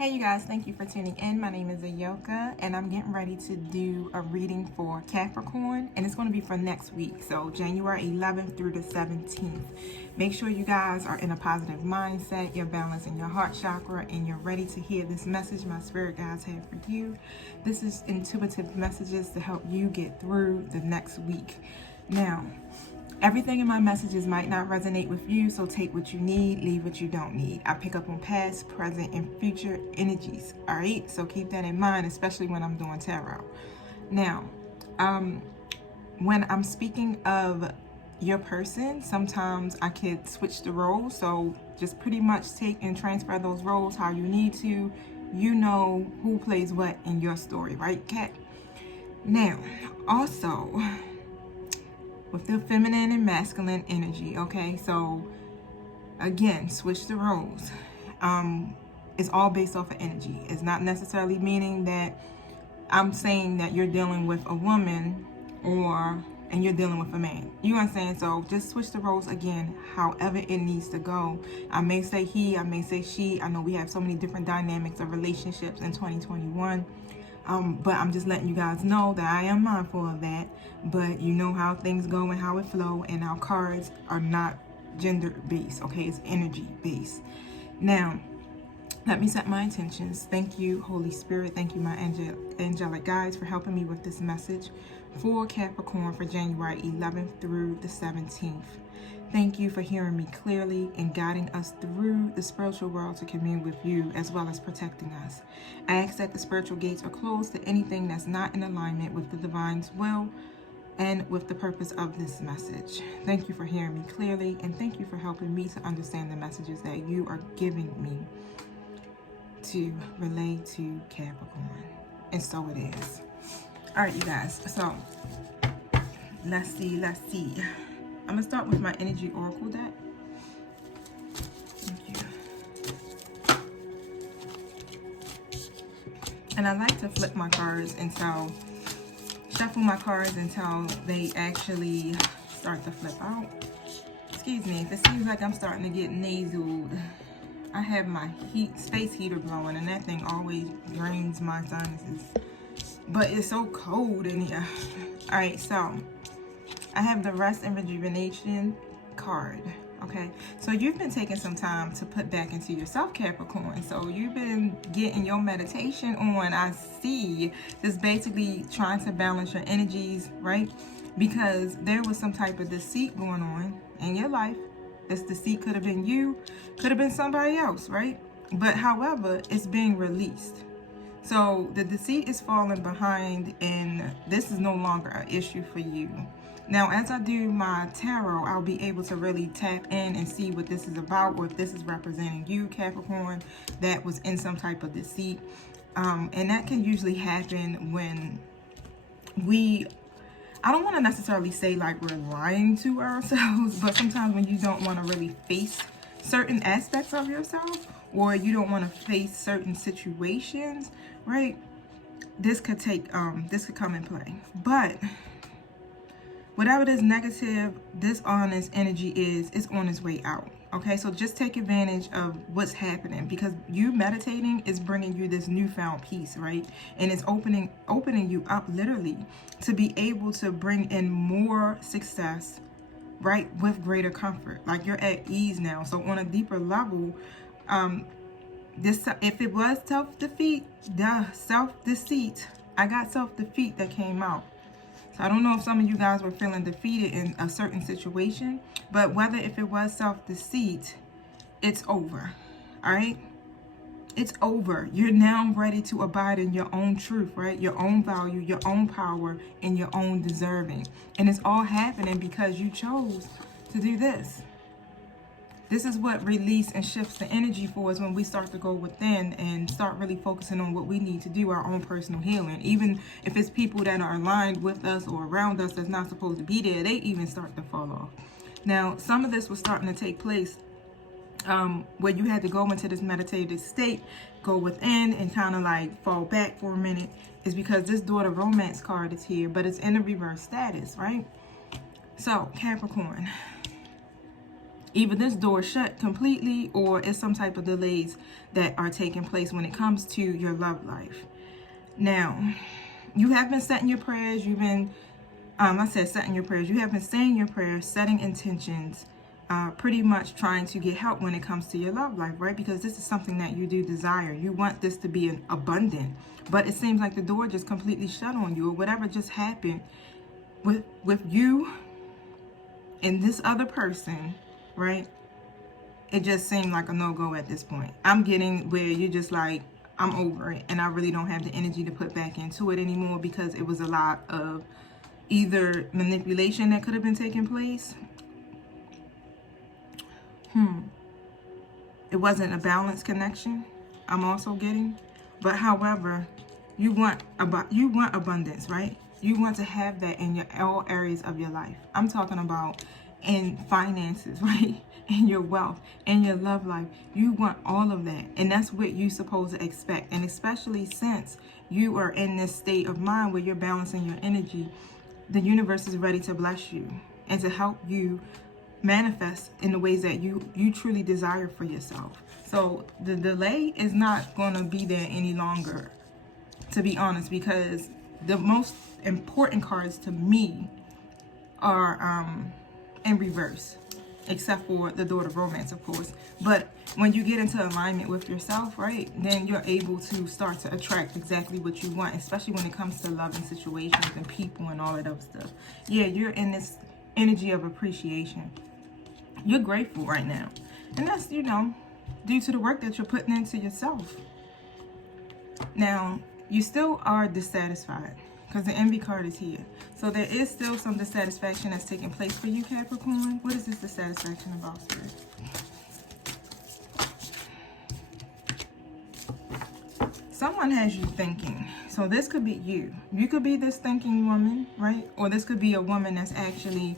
Hey you guys, thank you for tuning in. My name is Ayoka and I'm getting ready to do a reading for Capricorn, and it's going to be for next week, so January 11th through the 17th. Make sure you guys are in a positive mindset, you're balancing your heart chakra, and you're ready to hear this message my spirit guides have for you. This is intuitive messages to help you get through the next week. Now, everything in my messages might not resonate with you, so take what you need, leave what you don't need. I pick up on past, present, and future energies, all right? So keep that in mind, especially when I'm doing tarot. Now, when I'm speaking of your person, sometimes I could switch the roles, so just pretty much take and transfer those roles how you need to. You know who plays what in your story, right, Kat? Now, also, with the feminine and masculine energy, okay? So, again, switch the roles. It's all based off of energy. It's not necessarily meaning that I'm saying that you're dealing with a woman and you're dealing with a man. You know what I'm saying? So just switch the roles again, however it needs to go. I may say he, I may say she. I know we have so many different dynamics of relationships in 2021. But I'm just letting you guys know that I am mindful of that. But you know how things go and how it flow, and our cards are not gender based, okay? It's energy based. Now, let me set my intentions. Thank you, Holy Spirit. Thank you, my angelic guides, for helping me with this message for Capricorn for January 11th through the 17th. Thank you for hearing me clearly and guiding us through the spiritual world to commune with you, as well as protecting us. I ask that the spiritual gates are closed to anything that's not in alignment with the divine's will and with the purpose of this message. Thank you for hearing me clearly, and thank you for helping me to understand the messages that you are giving me to relay to Capricorn. And so it is. All right, you guys. So let's see. I'm going to start with my Energy Oracle deck. Thank you. And I like to flip my cards shuffle my cards until they actually start to flip out. Excuse me, if it seems like I'm starting to get nasaled, I have my space heater blowing, and that thing always drains my sinuses. But it's so cold in here. All right, so I have the Rest and Rejuvenation card, okay? So you've been taking some time to put back into yourself, Capricorn. So you've been getting your meditation on, I see, just basically trying to balance your energies, right? Because there was some type of deceit going on in your life. This deceit could have been you, could have been somebody else, right? But however, it's being released. So the deceit is falling behind, and this is no longer an issue for you. Now, as I do my tarot, I'll be able to really tap in and see what this is about, or if this is representing you, Capricorn, that was in some type of deceit. And that can usually happen when I don't want to necessarily say like we're lying to ourselves, but sometimes when you don't want to really face certain aspects of yourself, or you don't want to face certain situations, right? This could come in play. But whatever this negative, dishonest energy is on its way out. Okay, so just take advantage of what's happening, because you meditating is bringing you this newfound peace, right? And it's opening you up literally to be able to bring in more success, right, with greater comfort. Like you're at ease now. So on a deeper level, if it was self-deceit, I got self-defeat that came out. So I don't know if some of you guys were feeling defeated in a certain situation, but whether if it was self-deceit, it's over. All right? It's over. You're now ready to abide in your own truth, right? Your own value, your own power, and your own deserving. And it's all happening because you chose to do this. This is what release and shifts the energy for us when we start to go within and start really focusing on what we need to do, our own personal healing. Even if it's people that are aligned with us or around us that's not supposed to be there, they even start to fall off. Now, some of this was starting to take place where you had to go into this meditative state, go within and kind of like fall back for a minute, is because this daughter romance card is here, but it's in a reverse status, right? So, Capricorn, Either this door is shut completely, or it's some type of delays that are taking place when it comes to your love life. Now, you have been setting your prayers. You've been, I said setting your prayers. You have been saying your prayers, setting intentions, pretty much trying to get help when it comes to your love life, right? Because this is something that you do desire. You want this to be an abundant, but it seems like the door just completely shut on you, or whatever just happened with you and this other person, right? It just seemed like a no-go at this point. I'm getting where you're just like, I'm over it, and I really don't have the energy to put back into it anymore, because it was a lot of either manipulation that could have been taking place. It wasn't a balanced connection, I'm also getting. But however, you want abundance, right? You want to have that in all areas of your life. I'm talking about in finances, right? In your wealth, in your love life. You want all of that. And that's what you're supposed to expect. And especially since you are in this state of mind where you're balancing your energy, the universe is ready to bless you and to help you manifest in the ways that you truly desire for yourself. So the delay is not going to be there any longer, to be honest, because the most important cards to me are in reverse, except for the Door of Romance, of course. But when you get into alignment with yourself, right, then you're able to start to attract exactly what you want, especially when it comes to loving situations and people and all of that stuff. Yeah, you're in this energy of appreciation. You're grateful right now. And that's, due to the work that you're putting into yourself. Now, you still are dissatisfied, because the envy card is here. So there is still some dissatisfaction that's taking place for you, Capricorn. What is this dissatisfaction about, Spirit? Someone has you thinking. So this could be you. You could be this thinking woman, right? Or this could be a woman that's actually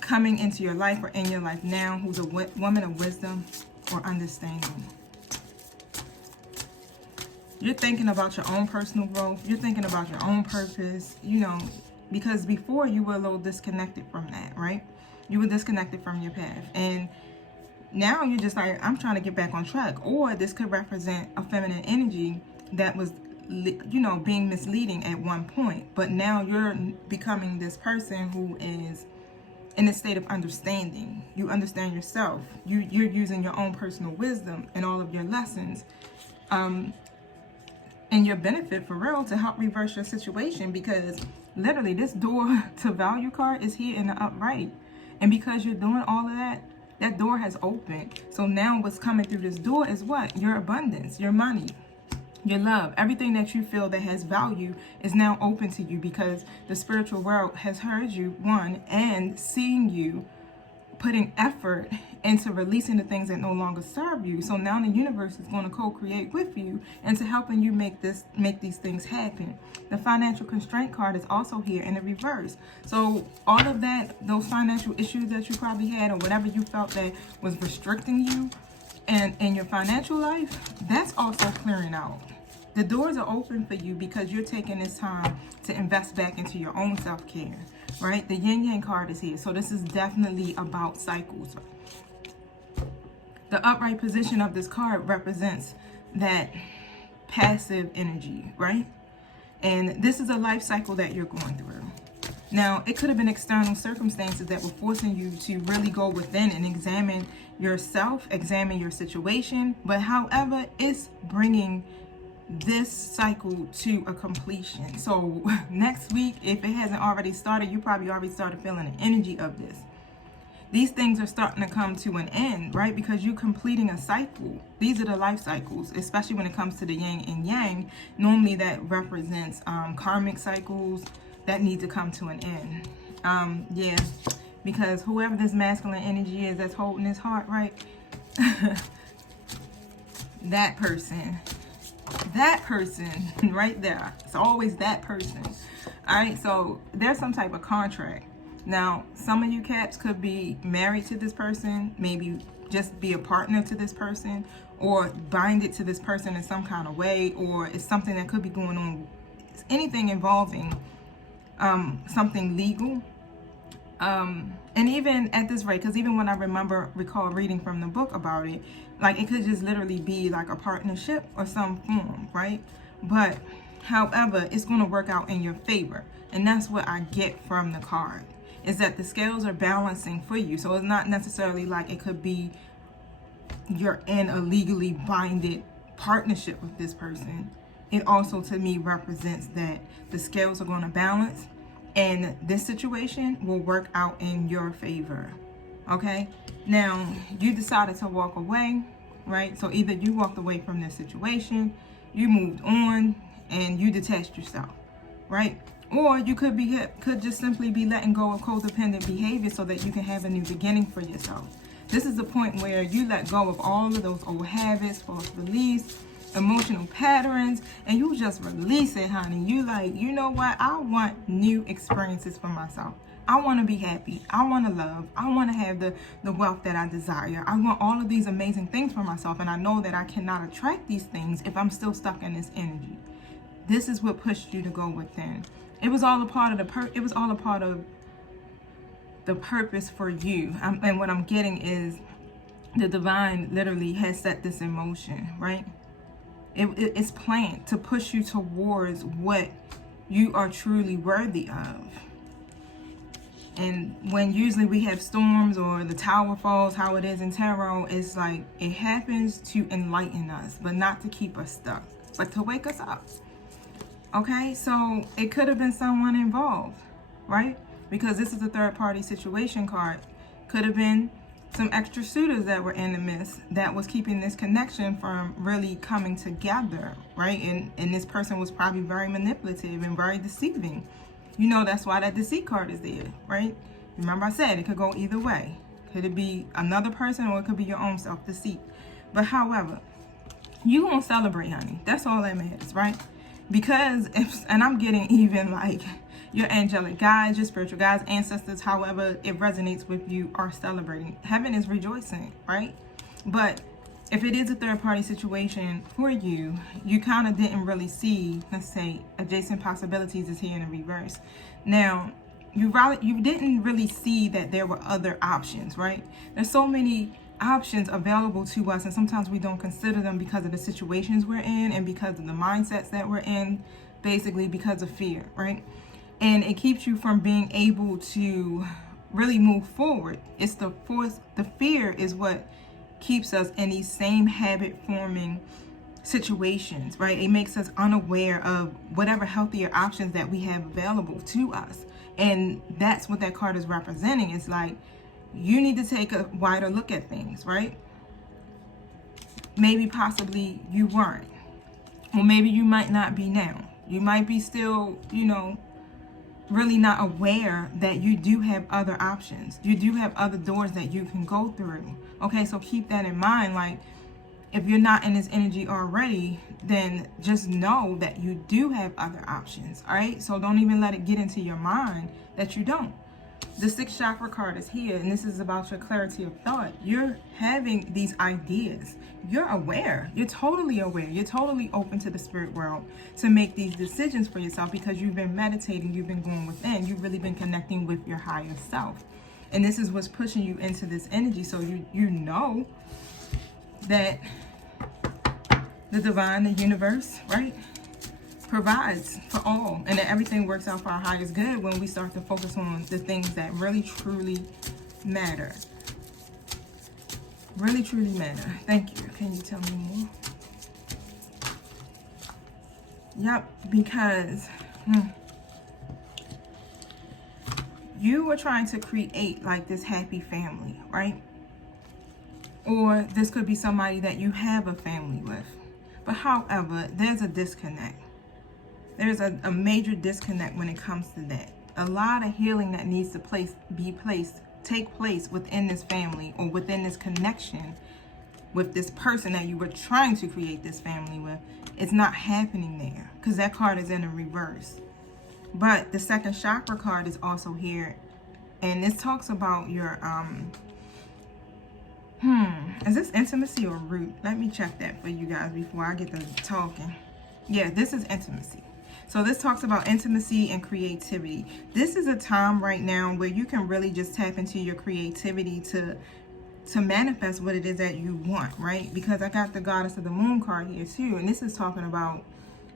coming into your life or in your life now, who's a woman of wisdom or understanding. You're thinking about your own personal growth. You're thinking about your own purpose, because before you were a little disconnected from that, right? You were disconnected from your path. And now you're just like, I'm trying to get back on track. Or this could represent a feminine energy that was, being misleading at one point. But now you're becoming this person who is in a state of understanding. You understand yourself. You're using your own personal wisdom and all of your lessons. And your benefit for real to help reverse your situation, because literally this door to value card is here in the upright. And because you're doing all of that, that door has opened. So now what's coming through this door is what? Your abundance, your money, your love. Everything that you feel that has value is now open to you, because the spiritual world has heard you, one, and seeing you putting effort into releasing the things that no longer serve you. So now the universe is going to co-create with you into helping you make these things happen. The financial constraint card is also here in the reverse. So all of that, those financial issues that you probably had, or whatever you felt that was restricting you and in your financial life, that's also clearing out. The doors are open for you because you're taking this time to invest back into your own self-care, right? The yin yang card is here. So this is definitely about cycles. The upright position of this card represents that passive energy, right? And this is a life cycle that you're going through. Now, it could have been external circumstances that were forcing you to really go within and examine yourself, examine your situation. But however, it's bringing this cycle to a completion. So next week, if it hasn't already started, you probably already started feeling the energy of this. These things are starting to come to an end, right? Because you're completing a cycle. These are the life cycles, especially when it comes to the yin and yang. Normally that represents karmic cycles that need to come to an end. Yeah, because whoever this masculine energy is that's holding his heart, right? that person right there. It's always that person. All right, so there's some type of contract. Now, some of you Caps could be married to this person, maybe just be a partner to this person, or bind it to this person in some kind of way, or it's something that could be going on. It's anything involving something legal. And even at this rate, because even when I recall reading from the book about it, like it could just literally be like a partnership or some form, right? But however, it's going to work out in your favor. And that's what I get from the card, is that the scales are balancing for you. So it's not necessarily like it could be you're in a legally binded partnership with this person. It also, to me, represents that the scales are going to balance and this situation will work out in your favor. Okay? Now, you decided to walk away, right? So either you walked away from this situation, you moved on, and you detached yourself, right? Or you could just simply be letting go of codependent behavior so that you can have a new beginning for yourself. This is the point where you let go of all of those old habits, false beliefs, emotional patterns, and you just release it, honey. You like, you know what? I want new experiences for myself. I want to be happy. I want to love. I want to have the wealth that I desire. I want all of these amazing things for myself, and I know that I cannot attract these things if I'm still stuck in this energy. This is what pushed you to go within. It was all a part of the purpose for you. And what I'm getting is the divine literally has set this in motion, right? It's planned to push you towards what you are truly worthy of. And when usually we have storms or the tower falls, how it is in tarot, it's like it happens to enlighten us, but not to keep us stuck, but to wake us up. Okay, so it could have been someone involved, right? Because this is a third party situation card. Could have been some extra suitors that were in the midst that was keeping this connection from really coming together, right? And this person was probably very manipulative and very deceiving. You know, that's why that deceit card is there, right? Remember I said it could go either way. Could it be another person or it could be your own self-deceit? But however, you won't celebrate, honey. That's all that matters, right? Because and I'm getting even like your angelic guides, your spiritual guides, ancestors, however it resonates with you, are celebrating. Heaven is rejoicing, right? But if it is a third party situation for you, you kind of didn't really see, let's say, adjacent possibilities is here in the reverse. Now, you didn't really see that there were other options, right? There's so many options available to us, and sometimes we don't consider them because of the situations we're in and because of the mindsets that we're in, basically because of fear, right? And it keeps you from being able to really move forward. It's the fear is what keeps us in these same habit forming situations, right? It makes us unaware of whatever healthier options that we have available to us. And that's what that card is representing. It's like, you need to take a wider look at things, right? Maybe possibly you weren't. Or maybe you might not be now. You might be still, really not aware that you do have other options. You do have other doors that you can go through. Okay, so keep that in mind. Like, if you're not in this energy already, then just know that you do have other options. All right, so don't even let it get into your mind that you don't. The 6th chakra card is here, and this is about your clarity of thought. You're having these ideas. You're aware. You're totally aware. You're totally open to the spirit world to make these decisions for yourself because you've been meditating. You've been going within. You've really been connecting with your higher self. And this is what's pushing you into this energy. So you know that the divine, the universe, right, provides for all, and that everything works out for our highest good when we start to focus on the things that really truly matter. Really truly matter. Thank you. Can you tell me more? Yep, because you were trying to create like this happy family, right? Or this could be somebody that you have a family with. But however, there's a disconnect. There's a major disconnect when it comes to that. A lot of healing that needs to take place within this family or within this connection with this person that you were trying to create this family with. It's not happening there because that card is in a reverse. But the 2nd chakra card is also here, and this talks about your is this intimacy or root? Let me check that for you guys before I get to talking. Yeah, this is intimacy. So this talks about intimacy and creativity. This is a time right now where you can really just tap into your creativity to manifest what it is that you want, right? Because I got the Goddess of the Moon card here too, and this is talking about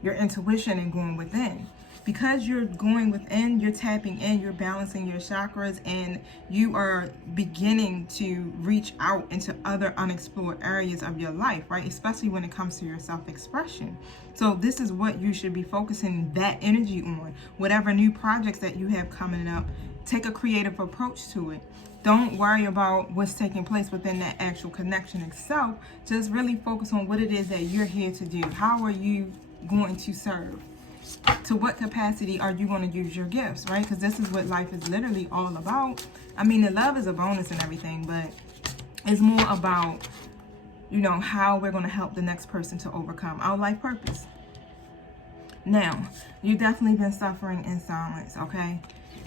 your intuition and going within. Because you're going within, you're tapping in, you're balancing your chakras, and you are beginning to reach out into other unexplored areas of your life, right? Especially when it comes to your self-expression. So this is what you should be focusing that energy on. Whatever new projects that you have coming up, take a creative approach to it. Don't worry about what's taking place within that actual connection itself. Just really focus on what it is that you're here to do. How are you going to serve? To what capacity are you going to use your gifts, right? Because this is what life is literally all about. I mean, the love is a bonus and everything, but it's more about, you know, how we're going to help the next person to overcome our life purpose. Now, you've definitely been suffering in silence, okay?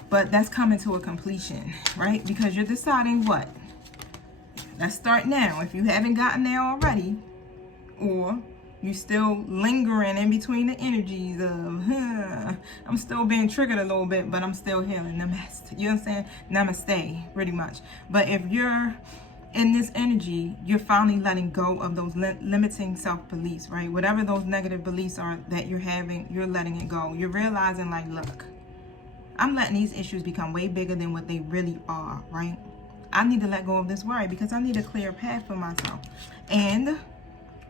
But that's coming to a completion, right? Because you're deciding what? Let's start now. If you haven't gotten there already, or you still lingering in between the energies of, I'm still being triggered a little bit, but I'm still healing. Namaste. You understand? Namaste, pretty much. But if you're in this energy, you're finally letting go of those limiting self-beliefs, right? Whatever those negative beliefs are that you're having, you're letting it go. You're realizing, like, look, I'm letting these issues become way bigger than what they really are, right? I need to let go of this worry because I need a clear path for myself. And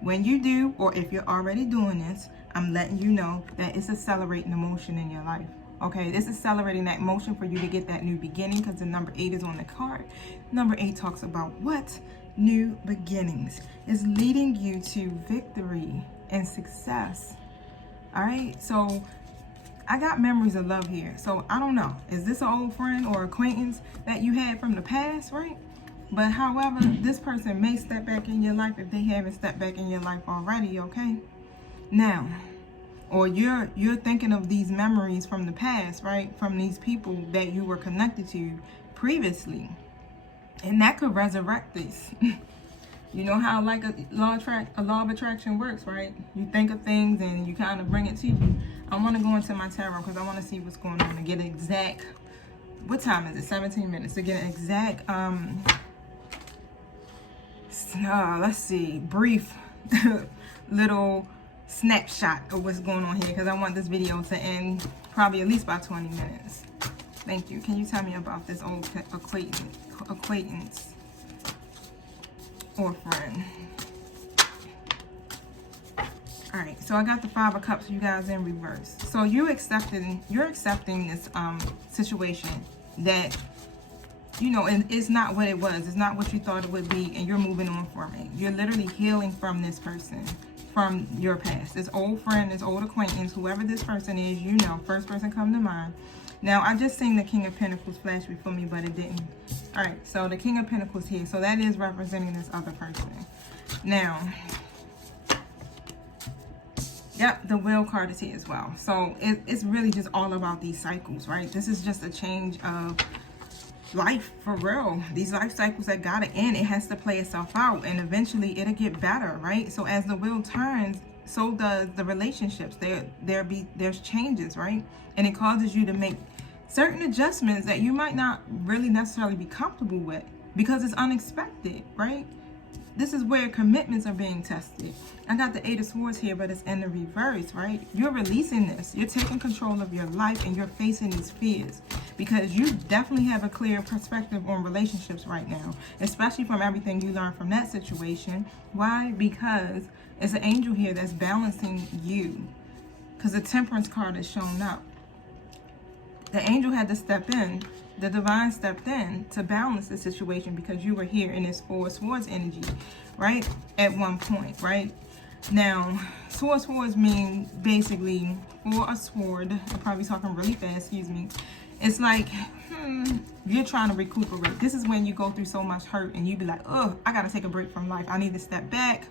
when you do, or if you're already doing this, I'm letting you know that it's accelerating emotion in your life. Okay, it's accelerating that motion for you to get that new beginning, because the number 8 is on the card. Number 8 talks about what? New beginnings. It's leading you to victory and success. All right, so I got memories of love here. So I don't know, is this an old friend or acquaintance that you had from the past, right? But however, this person may step back in your life if they haven't stepped back in your life already, okay? Now, or you're thinking of these memories from the past, right? From these people that you were connected to previously. And that could resurrect this. You know how like a law of attraction works, right? You think of things and you kind of bring it to you. I want to go into my tarot because I want to see what's going on and get an exact, what time is it? 17 minutes to get an exact, let's see, brief little snapshot of what's going on here, because I want this video to end probably at least by 20 minutes. Thank you. Can you tell me about this old acquaintance or friend? All right, so I got the 5 of Cups, you guys, in reverse. So you're accepting this situation that, you know, and it's not what it was. It's not what you thought it would be, and you're moving on from it. You're literally healing from this person, from your past. This old friend, this old acquaintance, whoever this person is, you know, first person come to mind. Now, I just seen the King of Pentacles flash before me, but it didn't. All right, so the King of Pentacles here. So that is representing this other person. Now, yep, the Wheel card is here as well. So it's really just all about these cycles, right? This is just a change of life for real. These life cycles that gotta end, it has to play itself out, and eventually it'll get better, right? So as the wheel turns, so does the relationships. There's changes, right? And it causes you to make certain adjustments that you might not really necessarily be comfortable with because it's unexpected, right? This is where commitments are being tested. I got the 8 of Swords here, but it's in the reverse, right? You're releasing this. You're taking control of your life, and you're facing these fears because you definitely have a clear perspective on relationships right now, especially from everything you learned from that situation. Why? Because it's an angel here that's balancing you, because the Temperance card is showing up. The angel had to step in. The divine stepped in to balance the situation because you were here in this 4 of Swords energy, right? At one point, right? Now, swords mean basically 4 of Swords. I'm probably talking really fast, excuse me. It's like, you're trying to recuperate. This is when you go through so much hurt and you be like, oh, I got to take a break from life. I need to step back.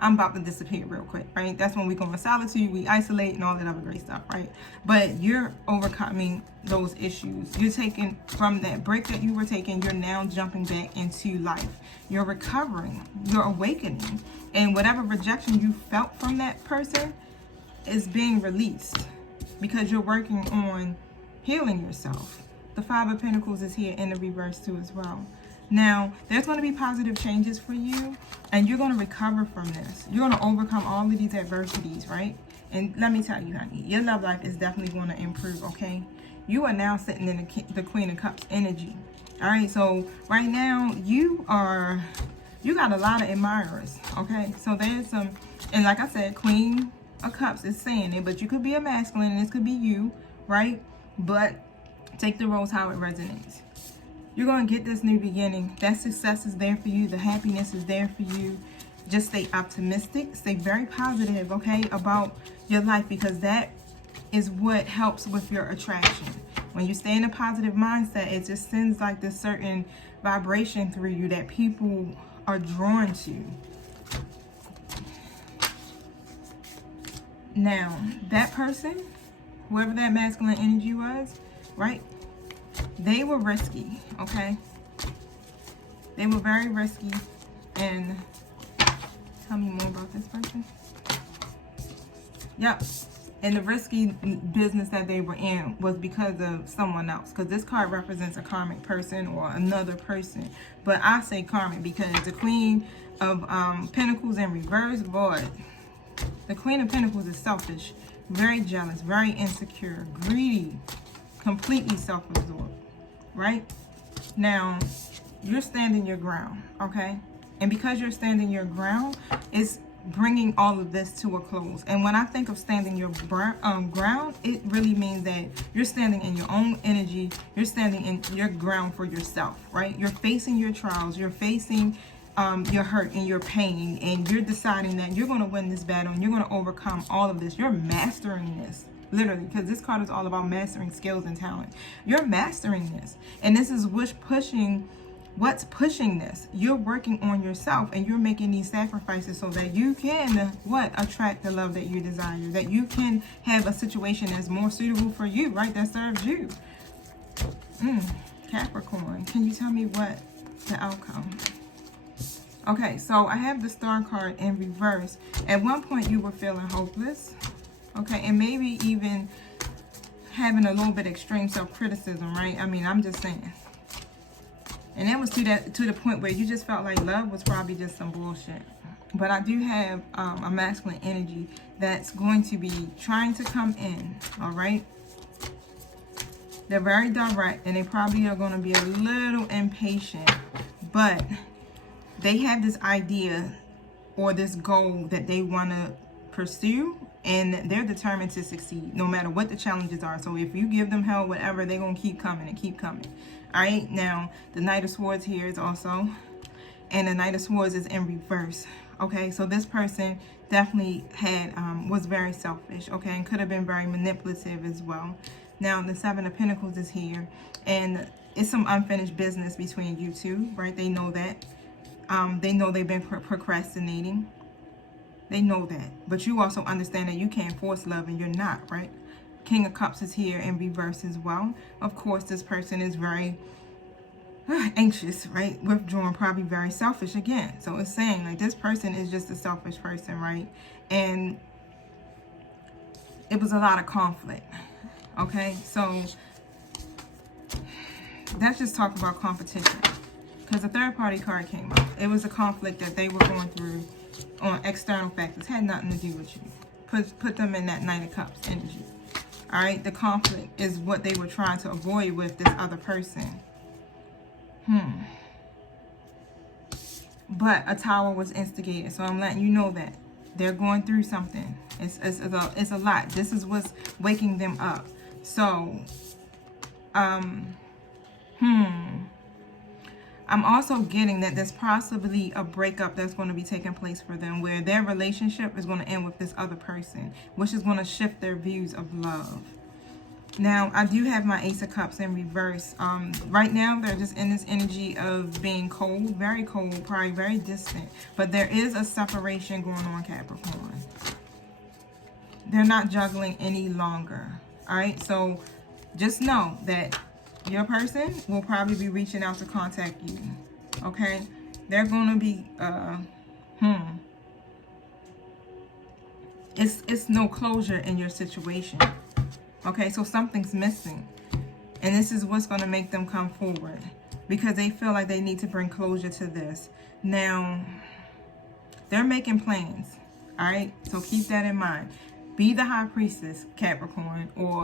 I'm about to disappear real quick, right? That's when we go in solitude, we isolate and all that other great stuff, right? But you're overcoming those issues. You're taking from that break that you were taking, you're now jumping back into life. You're recovering, you're awakening. And whatever rejection you felt from that person is being released. because you're working on healing yourself. The Five of Pentacles is here in the reverse too as well. Now, there's going to be positive changes for you, and you're going to recover from this. You're going to overcome all of these adversities, right? And let me tell you, honey, your love life is definitely going to improve, okay? You are now sitting in the Queen of Cups energy. All right, so right now, you got a lot of admirers, okay? So there's some, and like I said, Queen of Cups is saying it, but you could be a masculine, and this could be you, right? But take the roles how it resonates. You're going to get this new beginning. That success is there for you. The happiness is there for you. Just stay optimistic. Stay very positive, okay, about your life, because that is what helps with your attraction. When you stay in a positive mindset, it just sends like this certain vibration through you that people are drawn to. Now, that person, whoever that masculine energy was, right? They were risky, okay? They were very risky. And tell me more about this person. Yep. And the risky business that they were in was because of someone else. Because this card represents a karmic person or another person. But I say karmic because the Queen of Pentacles in reverse, boy. The Queen of Pentacles is selfish, very jealous, very insecure, greedy, completely self-absorbed, right? Now, you're standing your ground, okay? And because you're standing your ground, it's bringing all of this to a close. And when I think of standing your ground, it really means that you're standing in your own energy. You're standing in your ground for yourself, right? You're facing your trials. You're facing your hurt and your pain. And you're deciding that you're going to win this battle and you're going to overcome all of this. You're mastering this. Literally, because this card is all about mastering skills and talent. You're mastering this. And this is what's pushing this. You're working on yourself and you're making these sacrifices so that you can, attract the love that you desire. That you can have a situation that's more suitable for you, right? That serves you. Capricorn, can you tell me what the outcome? Okay, so I have the Star card in reverse. At one point you were feeling hopeless. Okay, and maybe even having a little bit extreme self-criticism, right? I mean, I'm just saying. And that was to the point where you just felt like love was probably just some bullshit. But I do have a masculine energy that's going to be trying to come in, all right? They're very direct, and they probably are going to be a little impatient. But they have this idea or this goal that they want to pursue. And they're determined to succeed no matter what the challenges are. So if you give them hell, whatever, they're going to keep coming and keep coming. All right. Now, the Knight of Swords here is also. And the Knight of Swords is in reverse. Okay. So this person definitely was very selfish. Okay. And could have been very manipulative as well. Now, the Seven of Pentacles is here. And it's some unfinished business between you two. Right. They know that. They know they've been procrastinating. They know that. But you also understand that you can't force love and you're not, right? King of Cups is here in reverse as well. Of course, this person is very anxious, right? Withdrawn, probably very selfish again. So it's saying like this person is just a selfish person, right? And it was a lot of conflict, okay? So let's just talk about competition. Because the third party card came up. It was a conflict that they were going through on external factors. Had nothing to do with you. Put them in that Knight of Cups energy. All right, the conflict is what they were trying to avoid with this other person. But a tower was instigated, so I'm letting you know that they're going through something. It's a lot. This is what's waking them up. So, I'm also getting that there's possibly a breakup that's going to be taking place for them where their relationship is going to end with this other person, which is going to shift their views of love. Now, I do have my Ace of Cups in reverse. Right now, they're just in this energy of being cold, very cold, probably very distant. But there is a separation going on, Capricorn. They're not juggling any longer. All right, so just know that your person will probably be reaching out to contact you, okay? They're going to be, it's no closure in your situation, Okay, so something's missing. And this is what's going to make them come forward, because they feel like they need to bring closure to this. Now, they're making plans. All right, so keep that in mind. Be the high priestess, Capricorn, or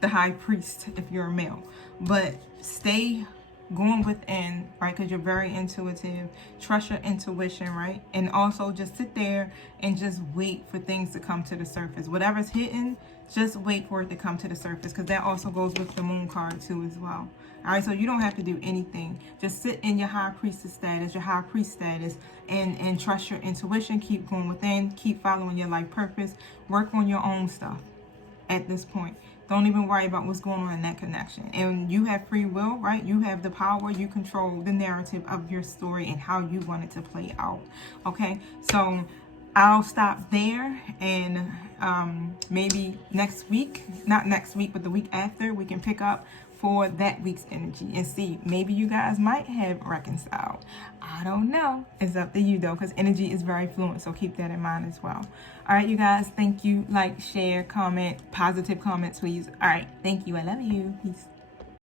the high priest if you're a male. But stay going within, right? Because you're very intuitive. Trust your intuition, right? And also just sit there and just wait for things to come to the surface. Whatever's hidden, just wait for it to come to the surface, because that also goes with the moon card too as well. All right, so you don't have to do anything. Just sit in your high priestess status, your high priest status, and trust your intuition. Keep going within, keep following your life purpose. Work on your own stuff at this point. Don't even worry about what's going on in that connection. And you have free will, right? You have the power. You control the narrative of your story and how you want it to play out. Okay, so I'll stop there, and maybe next week, not next week, but the week after, we can pick up for that week's energy and see. Maybe you guys might have reconciled. I don't know. It's up to you though, because energy is very fluent, so keep that in mind as well. All right, you guys, thank you. Like, share, comment, positive comments, please. All right, thank you. I love you. Peace.